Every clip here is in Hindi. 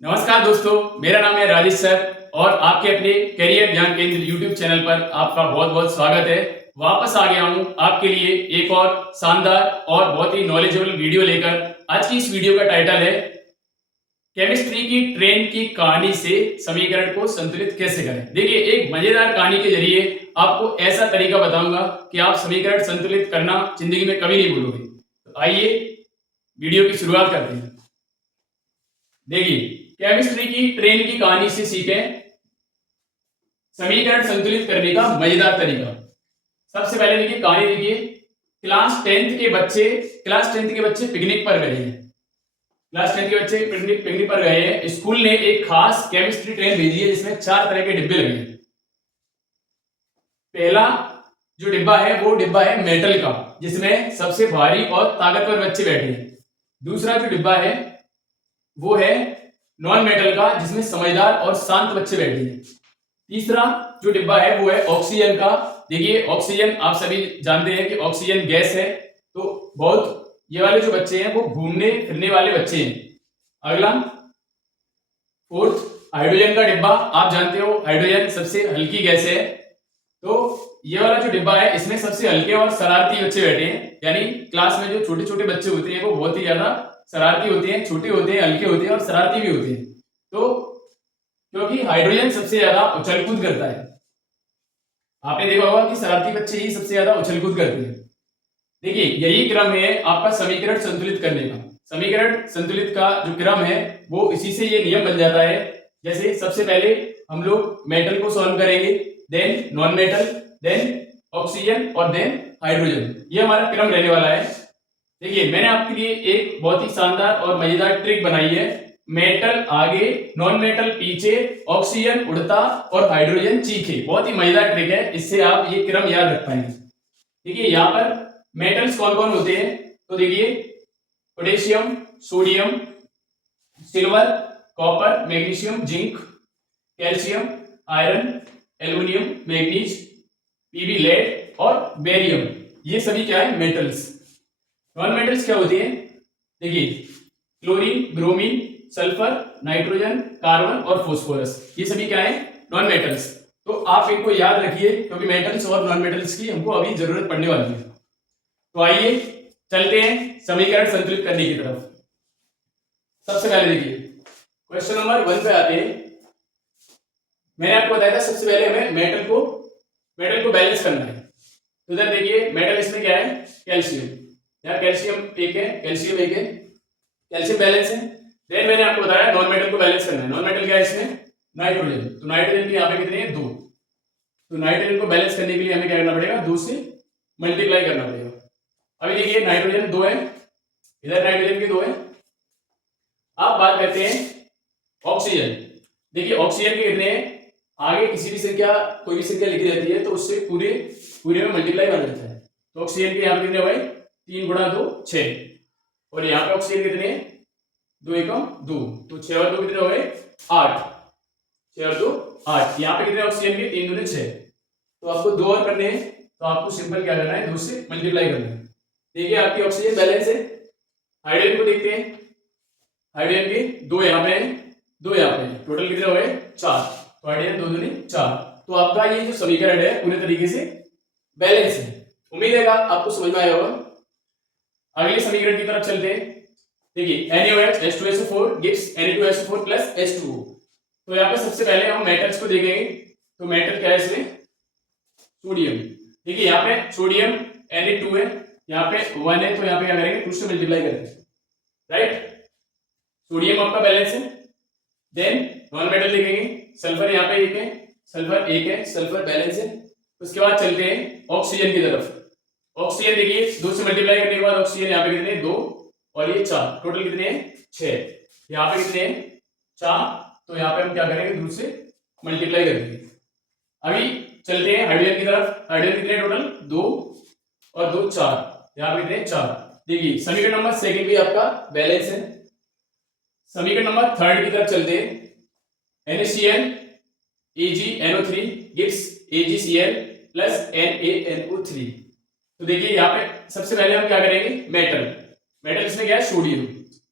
नमस्कार दोस्तों, मेरा नाम है राजेश सर और आपके अपने करियर ज्ञान केंद्र यूट्यूब चैनल पर आपका बहुत बहुत स्वागत है। वापस आ गया हूं आपके लिए एक और शानदार और बहुत ही नॉलेजेबल वीडियो लेकर। आज की इस वीडियो का टाइटल है केमिस्ट्री की ट्रेन की कहानी से समीकरण को संतुलित कैसे करें। देखिए, एक मजेदार कहानी के जरिए आपको ऐसा तरीका बताऊंगा कि आप समीकरण संतुलित करना जिंदगी में कभी नहीं भूलोगे। तो आइए वीडियो की शुरुआत करते हैं। देखिए, केमिस्ट्री की ट्रेन की कहानी से सीखें समीकरण संतुलित करने का मजेदार तरीका। सबसे पहले देखिए, कहानी देखिए। क्लास 10th के बच्चे पिकनिक पर गए हैं। क्लास 10th के बच्चे पिकनिक पर गए हैं। स्कूल ने एक खास केमिस्ट्री ट्रेन भेजी है जिसमें 4 तरह के डिब्बे लगे हैं। पहला जो डिब्बा है वो डिब्बा है मेटल का, जिसमें सबसे भारी और ताकतवर बच्चे बैठे हैं। दूसरा जो डिब्बा है वो है नॉन मेटल का, जिसमें समझदार और शांत बच्चे बैठे हैं। तीसरा जो डिब्बा है वो है ऑक्सीजन का। देखिए, ऑक्सीजन आप सभी जानते हैं कि ऑक्सीजन गैस है, तो बहुत ये वाले जो बच्चे हैं वो घूमने फिरने वाले बच्चे हैं। अगला फोर्थ, हाइड्रोजन का डिब्बा। आप जानते हो हाइड्रोजन सबसे हल्की गैस है, तो ये वाला जो डिब्बा है इसमें सबसे हल्के और शरारती बच्चे बैठे हैं। यानी क्लास में जो छोटे छोटे बच्चे होते हैं वो बहुत ही ज्यादा शरारती होते हैं, छोटे होते हैं, हल्के होते हैं और शरारती भी होते हैं। तो क्योंकि हाइड्रोजन सबसे ज्यादा उछल कूद करता है, आपने देखा होगा कि शरारती बच्चे ही सबसे ज्यादा उछल कूद करते हैं। देखिए, यही क्रम है आपका समीकरण संतुलित करने का। समीकरण संतुलित का जो क्रम है वो इसी से ये नियम बन जाता है। जैसे सबसे पहले हम लोग मेटल को सॉल्व करेंगे, then non metal, then oxygen और देन हाइड्रोजन। ये हमारा क्रम रहने वाला है। देखिए, मैंने आपके लिए एक बहुत ही शानदार और मजेदार ट्रिक बनाई है। मेटल आगे, नॉन मेटल पीछे, ऑक्सीजन उड़ता और हाइड्रोजन चीखे। बहुत ही मजेदार ट्रिक है, इससे आप ये क्रम याद रख पाएंगे। देखिए, यहाँ पर मेटल्स कौन कौन होते हैं, तो देखिए potassium, sodium, silver, copper, magnesium, zinc, calcium, iron, aluminium, manganese, PB lead और बेरियम। ये सभी क्या है? मेटल्स। नॉन मेटल्स क्या होती हैं? देखिए, chlorine, bromine, sulphur, nitrogen, carbon और फास्फोरस। ये सभी क्या है? Non metals. तो आप इनको याद रखिए क्योंकि मेटल्स और नॉन मेटल्स की हमको अभी जरूरत पड़ने वाली है। तो आइए चलते हैं समीकरण संतुलित करने की तरफ। सबसे पहले देखिए, क्वेश्चन नंबर 1 पे आते हैं। मैंने आपको बताया था सबसे पहले हमें मेटल को बैलेंस करना है। तो इधर देखिए, मेटल इसमें क्या है? कैल्शियम। यहाँ कैल्शियम एक है, कैल्शियम बैलेंस है। देन मैंने आपको बताया नॉन मेटल को बैलेंस करना है। नॉन मेटल क्या है इसमें? नाइट्रोजन। तो नाइट्रोजन की यहाँ पे कितने हैं? 2। तो नाइट्रोजन को बैलेंस करने के लिए हमें क्या करना पड़ेगा? 2 से मल्टीप्लाई करना पड़ेगा। अभी देखिए, नाइट्रोजन 2 है, इधर नाइट्रोजन की 2 है। अब बात करते हैं ऑक्सीजन। देखिए, ऑक्सीजन के कितने हैं? आगे किसी भी संख्या, कोई भी संख्या लिखी रहती है तो उससे पूरे में मल्टीप्लाई बन जाता है। तो ऑक्सीजन के यहाँ पे कितने भाई? 3 गुणा 2 6। और यहाँ पे ऑक्सीजन कितने हैं? 2 एकम 2। तो 6 और 2 कितने हो गए? 8। 6 और 2 8। यहाँ पे कितने ऑक्सीजन के? 3 दूनी 6। तो आपको 2 और करने हैं, तो आपको सिंपल क्या करना है? 2 से मल्टीप्लाई करना है। देखिए, आपकी ऑक्सीजन बैलेंस है। हाइड्रोजन को देखते हैं। हाइड्रोजन के 2 यहाँ पे है, 2 यहाँ पे है। टोटल कितने हो गए? 4। तो हाइड्रोजन 2 दूनी 4। तो आपका ये जो समीकरण है पूरे तरीके से बैलेंस है। उम्मीद है आपको समझ में आया होगा। अगले समीकरण की तरफ चलते हैं। देखिए, NaOH H2SO4 gives Na2SO4 plus H2O। तो यहाँ पे सबसे पहले हम मेटल्स को देखेंगे। तो मेटल क्या है इसमें? सोडियम। देखिए, यहाँ पे सोडियम Na2 है, यहाँ पे 1 है, तो यहाँ पे क्या करेंगे? 2 से मल्टीप्लाई करेंगे, राइट। सोडियम आपका बैलेंस है। देन नॉन मेटल देखेंगे। सल्फर यहाँ पे 1 है, सल्फर 1 है, सल्फर बैलेंस है। उसके बाद चलते हैं ऑक्सीजन की तरफ। ऑक्सीजन देखिए, 2 से मल्टीप्लाई करने के बाद ऑक्सीजन यहाँ पे कितने? 2 और ये 4। टोटल कितने हैं? 6। यहाँ पे कितने हैं? 4। तो यहाँ पे हम क्या करेंगे? 2 से मल्टीप्लाई करेंगे। अभी चलते हैं हाइड्रोजन की तरफ। हाइड्रोजन कितने टोटल? 2 और 2 4। यहाँ पे कितने? 4। देखिए, समीकरण नंबर 2 भी आपका बैलेंस है। समीकरण नंबर 3 की तरफ चलते हैं। NaCl AgNO3 gives AgCl plus NaNO3। तो देखिए, यहाँ पे सबसे पहले हम क्या करेंगे? मेटल इसमें क्या है? सोडियम।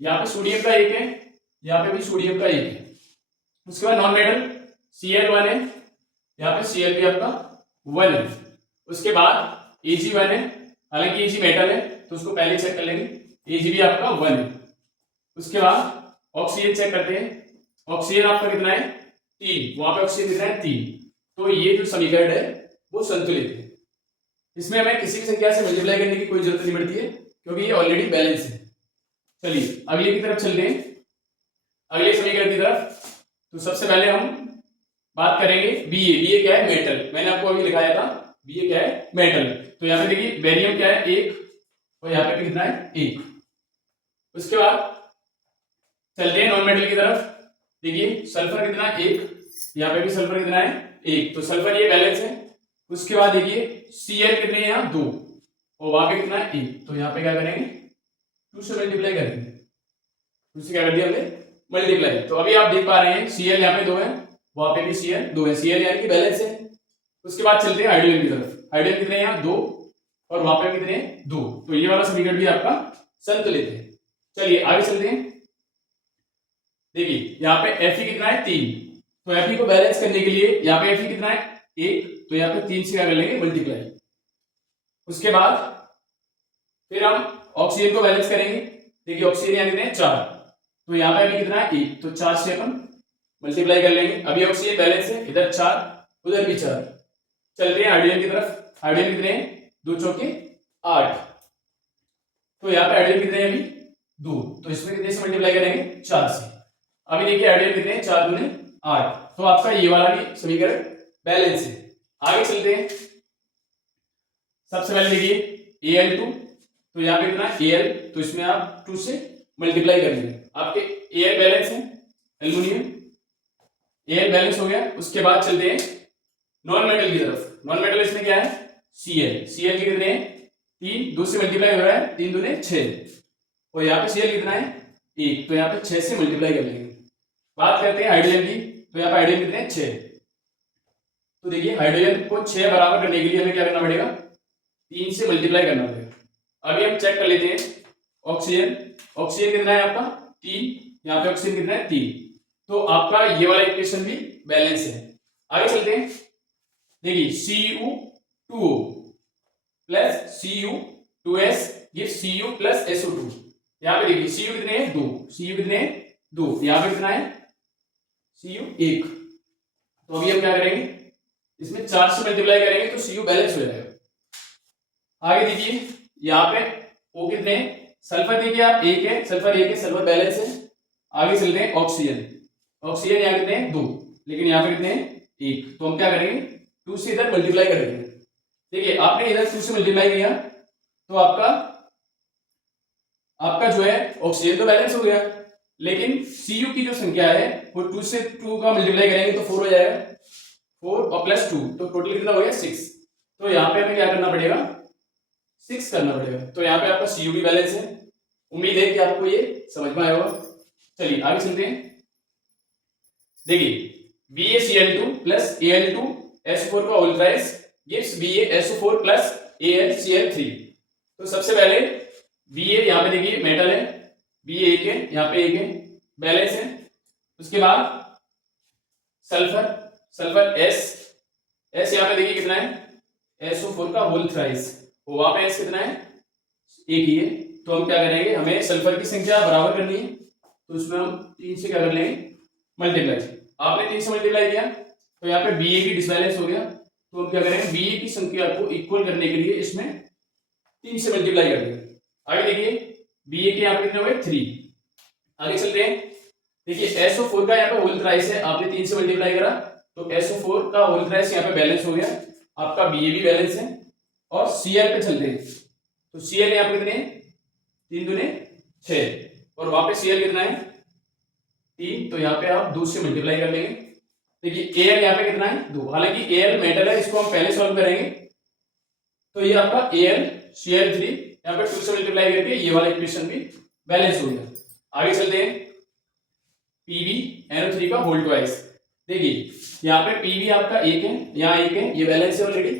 यहाँ पे सोडियम का 1 है, यहाँ पे भी सोडियम का 1 है। उसके बाद नॉन मेटल Cl1 है, यहाँ पे Cl भी आपका 1 है। उसके बाद Ag1 है, हालांकि Ag मेटल है तो उसको पहले चेक कर लेंगे, Ag भी आपका 1 है। उसके बाद ऑक्सीजन चेक करते हैं, ऑक्सीजन आपका कितना है 3, वहां पे ऑक्सीजन कितना है 3। तो ये जो समीकरण है वो संतुलित है, इसमें हमें किसी भी संख्या से मल्टीप्लाई करने की कोई जरूरत नहीं पड़ती है क्योंकि ये ऑलरेडी बैलेंस है। चलिए अगले की तरफ चलते हैं, अगले समीकरण की तरफ। तो सबसे पहले हम बात करेंगे Ba क्या है मेटल, मैंने आपको अभी लिखाया था Ba क्या है मेटल। तो यहाँ पे देखिए बेरियम क्या है 1 और यहाँ पे कितना है 1। उसके बाद चलते हैं नॉन मेटल की तरफ, देखिए सल्फर कितना है 1, यहाँ पे भी सल्फर कितना है 1, तो सल्फर ये बैलेंस है। उसके बाद देखिए Cl कितने हैं यहाँ 2 और वहां पे कितना है 1, तो यहाँ पे क्या करेंगे 2 से मल्टीप्लाई करेंगे, 2 से क्या कर दिया हमने मल्टीप्लाई। तो अभी आप देख पा रहे हैं Cl यहाँ पे 2 है, वहां पे भी Cl 2 है, Cl यानी कि बैलेंस है। उसके बाद चलते हैं हाइड्रोजन की तरफ, हाइड्रोजन कितने हैं यहाँ 2 और वहां पे कितने हैं 2, तो ये वाला समीकरण भी आपका संतुलित है। चलिए आगे चलते हैं, देखिए यहाँ पे Fe कितना है 3, तो Fe को बैलेंस करने के लिए यहाँ पे Fe कितना है 1, तो यहाँ पे 3 से क्या कर लेंगे मल्टीप्लाई। उसके बाद फिर हम ऑक्सीजन को बैलेंस करेंगे, देखिए ऑक्सीजन यहाँ कितने हैं 4, तो यहाँ पे अभी कितना है 1, तो 4 से अपन मल्टीप्लाई कर लेंगे। अभी ऑक्सीजन बैलेंस है, इधर 4 उधर भी 4। चलते हैं हाइड्रोजन की तरफ, हाइड्रोजन कितने हैं 2 चौके 8, तो यहाँ पे हाइड्रोजन कितने हैं अभी 2, तो इसमें कितने से मल्टीप्लाई करेंगे 4 से। अभी देखिए हाइड्रोजन कितने हैं 4 दूने 8, तो आपका ये वाला भी समीकरण बैलेंस है। आगे चलते हैं, सबसे पहले देखिए Al2, तो यहाँ पे कितना Al, तो इसमें आप 2 से मल्टीप्लाई करेंगे, आपके Al बैलेंस है, एल्युमिनियम Al बैलेंस हो गया। उसके बाद चलते हैं नॉन मेटल की तरफ, नॉन मेटल इसमें क्या है Cl, Cl के कितने हैं 3, 2 से मल्टीप्लाई हो रहा है 3 दूने 6, और यहाँ पे Cl कितना है 1, तो यहाँ पे 6 से मल्टीप्लाई कर लेंगे। बात करते हैं हाइड्रोजन की, तो यहाँ पे हाइड्रोजन कितने हैं 6, तो देखिए हाइड्रोजन को 6 बराबर करने के लिए हमें क्या करना पड़ेगा 3 से मल्टीप्लाई करना पड़ेगा। अभी हम चेक कर लेते हैं ऑक्सीजन, ऑक्सीजन कितना है आपका 3, यहाँ पे ऑक्सीजन कितना है 3, तो आपका ये वाला इक्वेशन भी बैलेंस है। आगे चलते हैं, देखिए Cu2O plus Cu2S gives Cu plus SO2। यहाँ पे देखिए Cu कितने हैं 2, Cu कितने हैं 2, यहाँ पे कितना है Cu 1, तो अभी हम क्या करेंगे इसमें 4 से मल्टीप्लाई करेंगे तो Cu बैलेंस हो जाएगा। आगे देखिए यहाँ पे O कितने हैं, सल्फर देखिए आप 1 है, सल्फर 1 है, सल्फर बैलेंस है। आगे चलते हैं ऑक्सीजन, ऑक्सीजन यहाँ कितने हैं 2, लेकिन यहाँ पे कितने हैं 1, तो हम क्या करेंगे 2 से इधर मल्टीप्लाई करेंगे। देखिए आपने इधर 2 से मल्टीप्लाई किया तो आपका जो है ऑक्सीजन तो बैलेंस हो गया, लेकिन Cu की जो संख्या है वो 2 से 2 का मल्टीप्लाई करेंगे तो 4 हो जाएगा, 4 और प्लस 2 तो टोटल कितना हो गया 6, तो यहाँ पे हमें क्या करना पड़ेगा 6 करना पड़ेगा। तो यहाँ पे आपका Cu भी बैलेंस है। उम्मीद है कि आपको ये समझ में आया होगा। चलिए आगे चलते हैं, देखिए BaCl2 प्लस Al2SO4 का whole rise gives BaSO4 plus AlCl3। तो सबसे पहले Ba यहाँ पे देखिए मेटल है, Ba 1 है, यहाँ पे 1 है, बैलेंस है। उसके बाद सल्फर S यहाँ पे देखिए कितना है SO4 का होल थ्राइस, वहां पे S कितना है 1 ही है, तो हम क्या करेंगे हमें सल्फर की संख्या बराबर करनी है, तो उसमें हम 3 से क्या कर लेंगे मल्टीप्लाई। आपने 3 से मल्टीप्लाई किया तो यहाँ पे Ba की डिसबैलेंस हो गया, तो हम क्या करेंगे Ba की संख्या को इक्वल करने के लिए इसमें 3 से मल्टीप्लाई कर देंगे। आगे देखिए Ba के यहाँ पे कितने हो गए 3। आगे चलते हैं, देखिए SO4 का यहाँ पे होल थ्राइस है, आपने 3 से मल्टीप्लाई करा तो SO4 का होल थ्राइस यहाँ पे बैलेंस हो गया, आपका Ba भी बैलेंस है। और Cl पे चलते हैं, तो Cl यहाँ पे कितने 3 दूने 6 और वहां पे Cl कितना है 3, तो यहाँ पे आप 2 से मल्टीप्लाई कर लेंगे। देखिए Al यहाँ पे कितना है 2, हालांकि Al मेटल है, इसको हम पहले सॉल्व करेंगे, तो ये आपका AlCl3 यहाँ पे 2 से मल्टीप्लाई करके ये वाला इक्वेशन भी बैलेंस हो गया। आगे चलते हैं PbNO3 का होल ट्वाइस, देखिए यहाँ पे Pb आपका 1 है, यहाँ 1 है, ये बैलेंस है ऑलरेडी,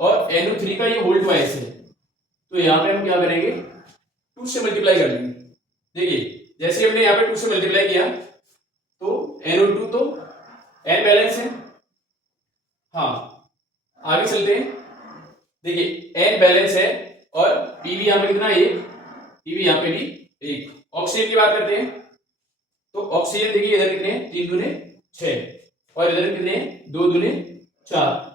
और NO3 का ये होल ट्वाइस है, तो यहाँ पे हम क्या करेंगे 2 से मल्टीप्लाई कर लेंगे। देखिए जैसे हमने यहाँ पे 2 से मल्टीप्लाई किया तो NO2 तो N बैलेंस है। हाँ, आगे चलते हैं। देखिए N बैलेंस है और पीवी यहाँ पे कितना, 1, पीवी यहाँ पे भी 1। ऑक्सीजन की बात करते हैं तो ऑक्सीजन देखिए इधर कितने, 3 दूने 6 और इधर कितने, 2 दूने 4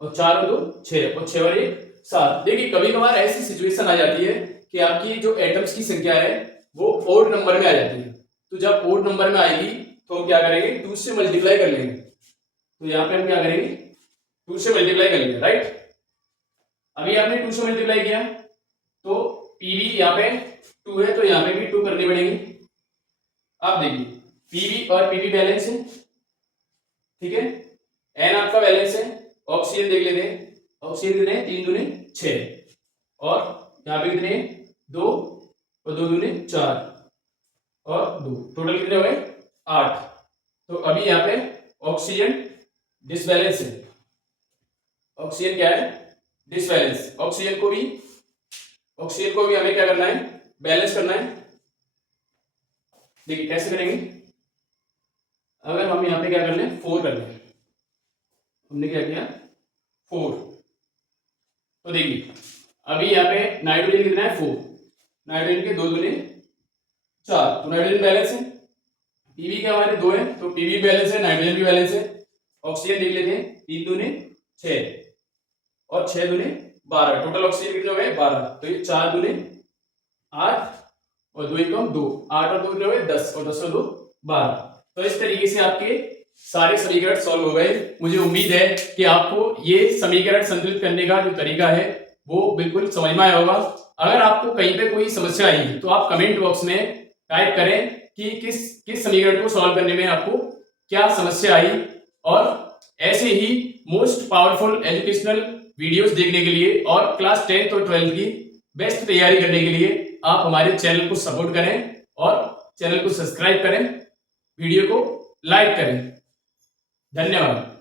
और 4 और 2 6 और 6 और 1 7। देखिए कभी कभार ऐसी सिचुएशन आ जाती है कि आपकी जो एटम्स की संख्या है वो ओड नंबर में आ जाती है। तो जब ओड नंबर में आएगी तो हम क्या करेंगे, 2 से मल्टीप्लाई कर लेंगे। तो यहाँ पे हम क्या करेंगे, 2 से मल्टीप्लाई कर लेंगे, राइट। अभी आपने 2 से मल्टीप्लाई किया तो पीवी यहाँ पे 2 है तो यहाँ पे भी 2 करनी पड़ेगी। आप देखिए पीवी और पीवी बैलेंस है, ठीक है। एन आपका बैलेंस है। ऑक्सीजन देख लेते हैं, ऑक्सीजन कितने, 3 दूने 6 और यहाँ पे कितने, 2 और 2 दूने 4 और 2, टोटल कितने हो गए 8। तो अभी यहाँ पे ऑक्सीजन डिसबैलेंस है। ऑक्सीजन क्या है, डिसबैलेंस। ऑक्सीजन को भी हमें क्या करना है, बैलेंस करना है। देखिए कैसे करेंगे, अगर हम यहाँ पे क्या कर लें, 4 कर लें, हमने क्या किया 4। तो देखिए अभी यहाँ पे नाइट्रोजन कितना है 4, नाइट्रोजन के 2 दूने 4 तो नाइट्रोजन बैलेंस है। पीवी क्या हमारे 2 है तो पीवी बैलेंस है, नाइट्रोजन भी बैलेंस है। ऑक्सीजन देख लेते हैं, 3 दूने 6 और 6 दूने 12, टोटल ऑक्सीजन कितने हो गए 12। तो ये 4 दूने 8 और 2 एकम 2, 8 और 2 कितने हो गए 10 और 10 और 2 12। तो इस तरीके से आपके सारे समीकरण सॉल्व हो गए। मुझे उम्मीद है कि आपको ये समीकरण संतुलित करने का जो तरीका है वो बिल्कुल समझ में आया होगा। अगर आपको कहीं पे कोई समस्या आई तो आप कमेंट बॉक्स में टाइप करें कि किस समीकरण को सॉल्व करने में आपको क्या समस्या आई। और ऐसे ही मोस्ट पावरफुल एजुकेशनल वीडियोस देखने के लिए और क्लास 10th और 12th की बेस्ट तैयारी करने के लिए आप हमारे चैनल को सपोर्ट करें और चैनल को सब्सक्राइब करें, वीडियो को लाइक करें। धन्यवाद।